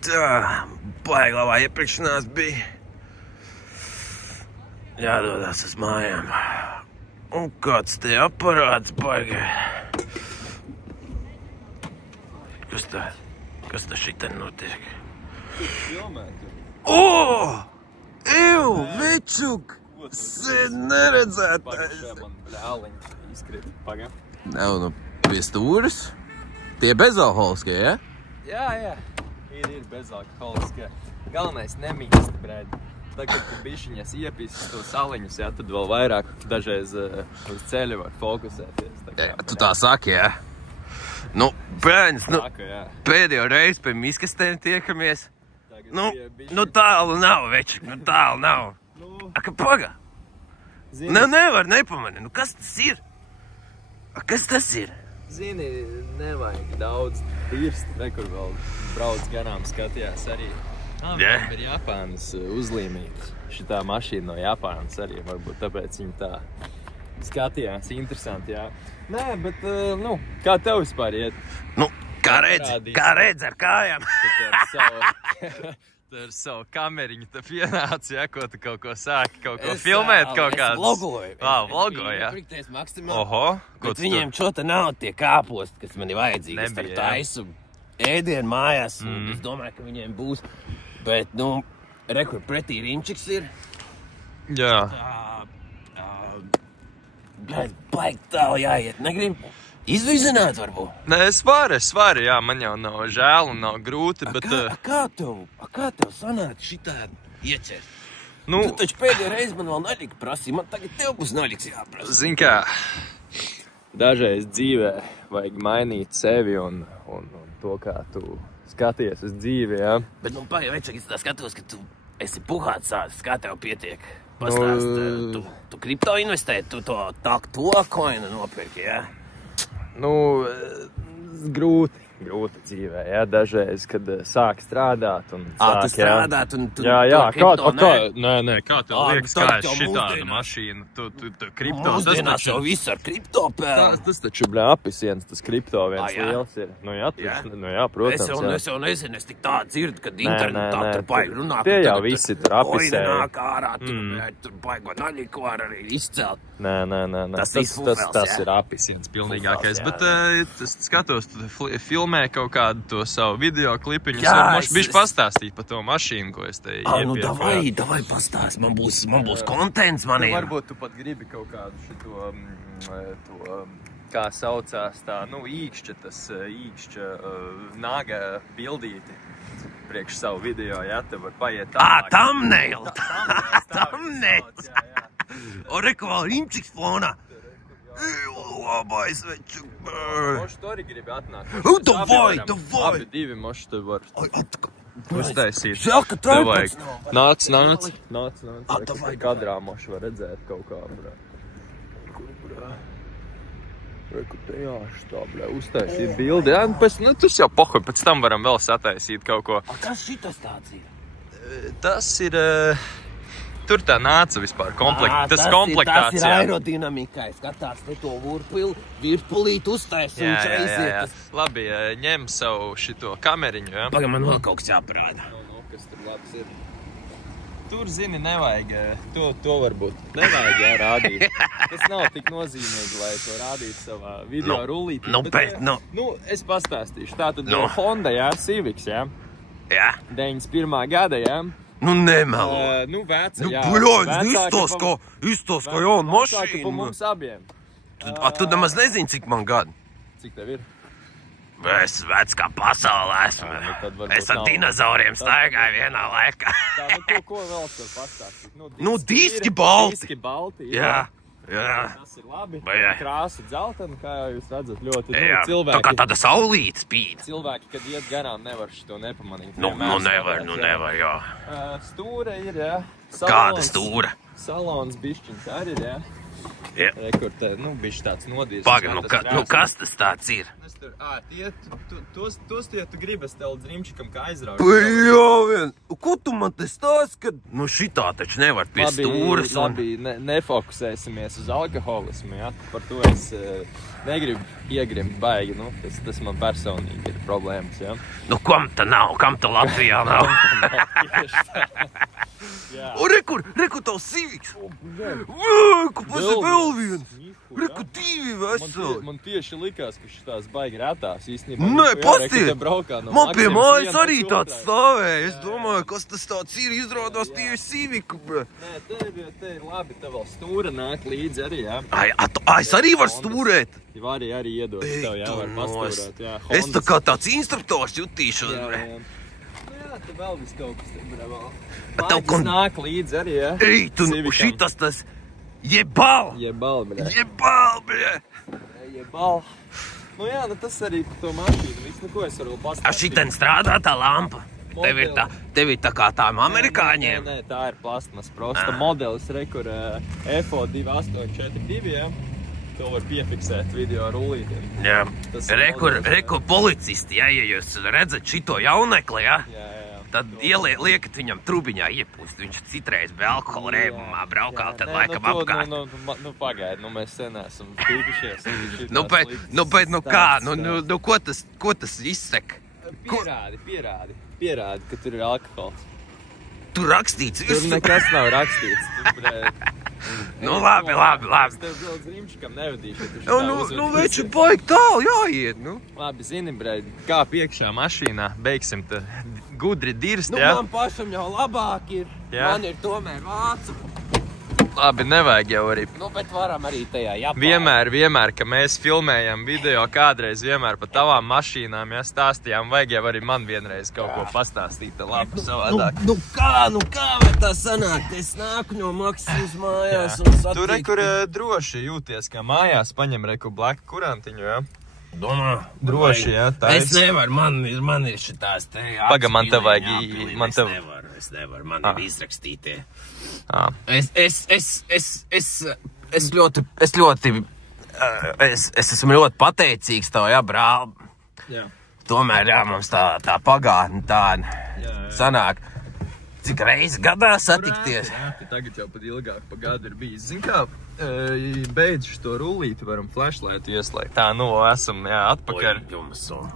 Tā, baigi labā iepirkšanās bija. Jādodas uz mājām. Un kāds te aparāts baigi. Kas tā šitien notiek? Večuk! Sen neredzētais! Nav nu pie stūras? Tie bezalkoholiskie, ja? Jā. Ir bezalkoholiskie. Galvenais nemīst, brēd. Tagad, kad bišķiņas iepīsas to saliņus, jā, tad vēl vairāk dažreiz uz ceļa var fokusēties. Tu tā saki, jā? Nu, bērns, pēdējo reizi pie miskastēm tiekamies. Nu tālu nav, večuk, nu tālu nav. Aka paga? Nevar nepamani, nu kas tas ir? Kas tas ir? Zini, nevajag daudz pirst, nekur vēl brauc garām skatījās arī. Ir Japānas uzlīmītas. Šitā mašīna no Japānas arī, varbūt tāpēc viņa tā skatījās, interesanti, jā. Nē, bet, kā tev vispār iet? Nu, kā redz ar kājām. Tu ar savu kameriņu te pienāci, ja, ko tu kaut ko sāki, kaut ko filmēt, kaut kāds. Es vlogoju. Vlogoju, jā. Oho. Bet viņiem čota nav tie kāposti, kas man ir vajadzīgi. Es tagad taisu ēdienu mājās, un es domāju, ka viņiem būs. Bet, rekur pretī Rimčiks ir. Jā. Baigi tālu jāiet, negrib izvizināt varbūt? Nē, es varu, jā, man jau nav žēl un nav grūti, bet... Kā tev sanāca šitādi iecert? Nu... Tu taču pēdējā reizi man vēl naļika prasīja, man tagad tev būs naļiks jāprasa. Zin kā, dažreiz dzīvē vajag mainīt sevi un to, kā tu skaties uz dzīvi, jā. Bet, večak, es tā skatos, ka tu esi puhāts sācis, kā tev pietiek? Pastāst, tu kripto investē, tu to koinu nopirki, jā? Grūti dzīvē, jā, dažreiz, kad sāk strādāt un sāk, tu strādāt un tu jā, kripto, nē, kā tev liekas, kā ir šitāda mašīna, tu kripto, mūsdienās jau viss ar kripto pēl. Tas taču, apisiens, tas kripto viens liels ir. Jā, protams, jā. Es jau nezinu, es tik tā dzirdu, kad internetā tur baigi runā. Tie jau visi tur apisē. Koina nāk ārā, tur baigo naļiku var arī izcelt. Nē, tas ir apisiens pilnīgākais, bet es skatos, tu filmē kaut kādu to savu video klipiņu. Es bišķi pastāstīt par to mašīnu, ko es te iepieku. Davai pastāst, man būs kontents maniem. Varbūt tu pat gribi kaut kādu šito, kā saucās tā, īkšķa nāga bildīti priekš savu video, jā, te var paiet tālāk. Thumbnail! Thumbnail! O, reku vēl Rimčiks fonā. Labais veču. Moši tu arī gribi atnākt. Davai! Abi divi moši te var uztaisīt. Žēl, ka traipods nav. Nāc. Kadrā moši var redzēt kaut kā, Reku te jāštā, uztaisīt bildi. Jā, tas jau pohuj, pēc tam varam vēl sataisīt kaut ko. Kas šitas tāds ir? Tas ir... Tur tā nāca vispār tas komplektācija. Tas ir aerodinamikai. Skatās te to virpulīt uztais un aiziet. Labi, ņem savu šito kameriņu, jā. Pagam, man vēl kaut kas jāparāda. Kas tur labs ir. Tur, zini, nevajag, to varbūt nevajag jārādīt. Tas nav tik nozīmīgi, lai to rādītu savā video rullītī. Es pastāstīšu. Tātad Honda, jā, Civics, jā. Jā. 91. gada, jā. Nemelo. Veca, jā. Izstos, ka jauna mašīna. Vecāka pa mums abiem. Tu nemaz nezini, cik man gadu. Cik tev ir? Es vecs kā pasaulē esmu. Es ar dinozauriem staigāju vienā laikā. Ko vēl tur pastāstīt? Diski balti. Diski balti, jā. Tas ir labi. Krāsa dzeltena, kā jau jūs redzat, ļoti cilvēki. Tā kā tāda saulīte spīd. Cilvēki, kad iet garām, nevar šito nepamanīt. Nevar, jā. Stūra ir, jā. Kāda stūra? Salons bišķiņš arī ir, jā. Rekur, nu, bišķi tāds nodīrs. Paga, nu kas tas tāds ir? Tos tie tu gribas tev drimčikam kā aizraukt. Jā, vien. Ko tu man te stāst, kad nu šitā taču nevar pie stūras? Labi, nefokusēsimies uz alkoholismu, ja? Par to es negribu iegrimt baigi, nu, tas man personīgi ir problēmas, ja? Nu, kam ta nav? Kam ta Latvijā nav? Rekur tavs Civics! Kas ir vēl viens? Reku divi veseli! Man tieši likās, ka šitās baigi retās īstenībā. Nē, pasties! Man pie mājas arī tāds stāvēja. Es domāju, kas tas tāds ir, izrādās tieši Civicu, bre. Nē, te labi, tev vēl stūra nāk līdzi arī, jā. Es arī varu stūrēt? Vari arī iedot tev, jā, var pastūrēt, jā. Es tā kā tāds instruktors jutīšos, bre. Jā, te vēl viss kaut kas te, bre, vēl. Māģis nāk līdzi arī, jā. Ei, tu šitas tas jebal! Jebal, bre. Jebal, bre. Jebal. Nu jā, nu tas arī par to mašīnu. Viss, nu ko es varu pastāstīt. A šiten strādā tā lampa? Tev ir tā kā tām amerikāņiem? Nē, tā ir plastmas prosta modelis, rekur FO 2842, jā. To var piefiksēt video rullītiem. Jā. Rekur policisti, jā, ja jūs redzat šito jaunekli, jā? Jā. Tad liekat viņam trubiņā iepūst. Viņš citreiz bija alkohola rēmumā braukā, tad laikam apkārt. Nu pagaid, nu mēs sen esam tīkušies. Nu kā, ko tas izsaka? Pierādi, ka tur ir alkohols. Tur rakstīts visu. Tur nekas nav rakstīts. Nu labi. Es tev vēl Zrimčikam nevadīšu. Nu veči baigi tālu jāiet, nu. Labi, zini, bre, kā piekšā mašīnā, beigsim te gudri dirst, jā? Nu man pašam jau labāk ir. Man ir tomēr vācu. Labi, nevajag jau arī. Nu, bet varam arī tajā jāpār. Vienmēr, ka mēs filmējam video kādreiz vienmēr par tavām mašīnām, ja stāstījām, vajag jau arī man vienreiz kaut ko pastāstīt, labi savādāk. Nu kā var tā sanākt? Es nāku no Maksimas mājās un satiku. Tu rekur droši jūties, kā mājās paņem reku blaku kurantiņu, jā? Domā? Droši, jā, tā es nevaru, man ir šitās te Paga, man te vajag, Es nevaru, man ir izrakstītie. Es esmu ļoti pateicīgs tev, jā, brāl. Jā. Tomēr, jā, mums tā pagātne tāda sanāk. Cik reizi gadā satikties? Jā, tagad jau pat ilgāk pa gadu ir bijis. Zin kā, beidz šo rullīti, varam flashlightu ieslēgt. Tā, nu, esam, jā, atpakaļ.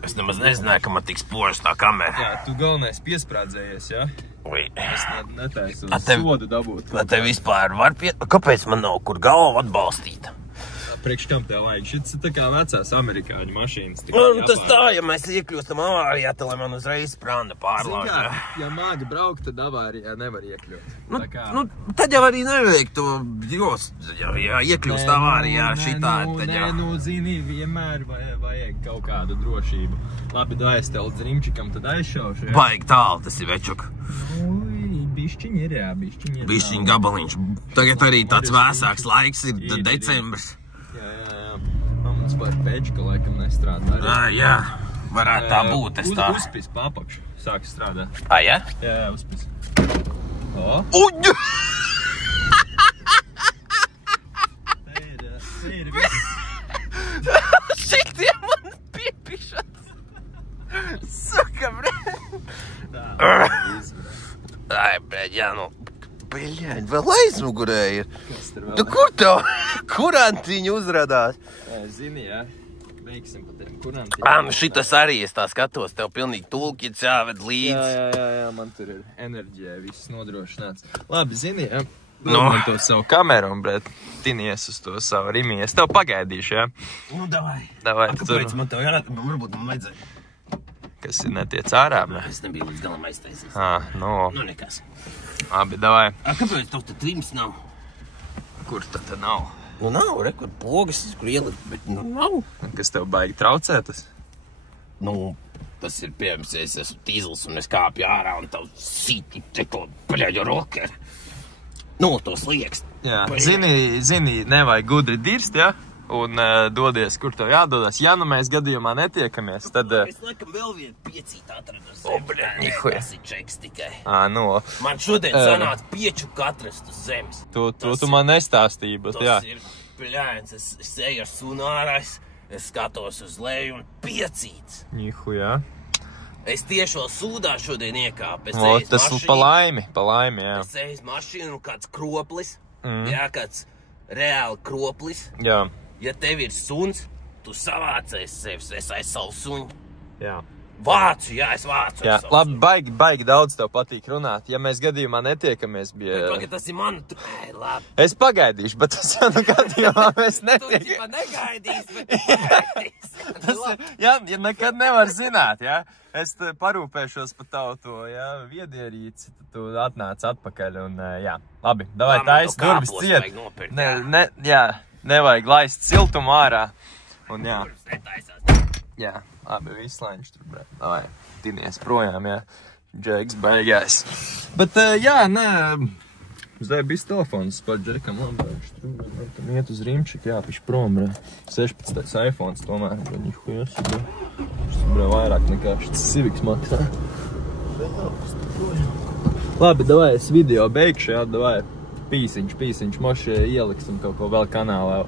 Es nemaz nezināju, ka man tik spožs tā kamera. Jā, tu galvenais piesprādzējies, jā? Es netaisu sodu dabūt. Te vispār var Kāpēc man nav kur galva atbalstīta? Priekš kam tev vajag? Šis ir tā kā vecās amerikāņu mašīnas. Nu, tas tā, ja mēs iekļūstam avārijā, tad lai man uzreiz sprāna pārlauž. Ja māgi braukt, tad avārijā nevar iekļūt. Nu, tad jau arī nevajag to, ja iekļūst avārijā šitā, tad jau. Nu, zini, vienmēr vajag kaut kādu drošību. Labi, es tev Zrimčikam tad aizšaušu, jā? Baigi tālu, tas ir večuk. Bišķiņ ir, jā, bišķiņ ir. Bišķiņ gabaliņš. Tagad arī tāds vēsāks laiks ir decembris. Mums par pečka laikam nestrādā. Jā, varētu tā būt, es tā. Uzpis papakšu, sāk strādāt. Jā? Jā, uzpis. Uģu! Te ir viss. Šitie man piepišat. Saka, bre. Ai, bre, jā, nu. Beļķēņ, vēl aizmugurē ir. Tu kur tev kurantiņu uzradās? Zini, jā. Veiksim pa tiem kurantiņu. Nu šitas arī es tā skatos, tev pilnīgi tulkits jāved līdzi. Jā, man tur ir enerģija, viss nodrošināts. Labi, zini, jā. Man to savu kameru un, bret, tinies uz to savu rimī. Es tev pagaidīšu, jā. Nu, davai. Kāpēc man tev varbūt man vajadzēja. Kas ir netiec ārā, bret? Es nebiju līdz galam aiztaisījis. Nu nekas. Labi, davai. Kāpēc tev tad trims nav? Kur tad nav? Nu nav, kur pogas, kur ielikt, bet nu nav. Kas tev baigi traucētas? Nu, tas ir piemērs, ja es esmu tīzls un es kāpju ārā un tev sīti teklo paļaļo rokeri. Nu, to sliekst. Jā, zini, nevajag gudri dirst, jā? un dodies, kur tev jādodas. Ja nu mēs gadījumā netiekamies, tad... Es laikam vēl vienu piecīt atradu uz zemes. Tas ir čeks tikai. Nu. Man šodien sanāca pieču atrast uz zemes. To tu man nestāstīji, bet jā. Tas ir pļēns. Es eju ar sunārā, es skatos uz leju un piecīts. Jā. Es tieši vēl sūdā šodien iekāpu. Tas pa laimi, jā. Es eju mašīnu un kāds kroplis. Jā, kāds reāli kroplis. Jā. Ja tev ir suns, tu savācies sevis, es aiz savu suņu. Jā. Vācu, jā, es vācu. Jā, labi, baigi daudz tev patīk runāt. Ja mēs gadījumā netiekamies, bija... Pagad, tas ir man, labi. Es pagaidīšu, bet tas jau nu gadījumā mēs netiekamies. Tu negaidīs, bet tu pagaidīs. Tas ir, ja nekad nevar zināt, jā. Es parūpēšos par tavu to, jā, viedierīci, tu atnāc atpakaļ un, jā. Labi, davai taisi durvis ciet. Jā. Nevajag laist siltumu ārā. Un jā. Jā, labi, viss laiņš tur, brēt. Davai, tinies projām, jā. Džeks beigās. Bet, jā, nē, zdēj bijis telefons par Džekam Lambērš. Tur iet uz Rimčik, jā, piši prom, brēt. 16. iPhones tomēr, brēt, nihujas, brēt. Brēt, vairāk nekā šis Civics maksā. Labi, davai, es video beigšu, jā, davai. Pīsiņš, moši ieliksim kaut ko vēl kanālā.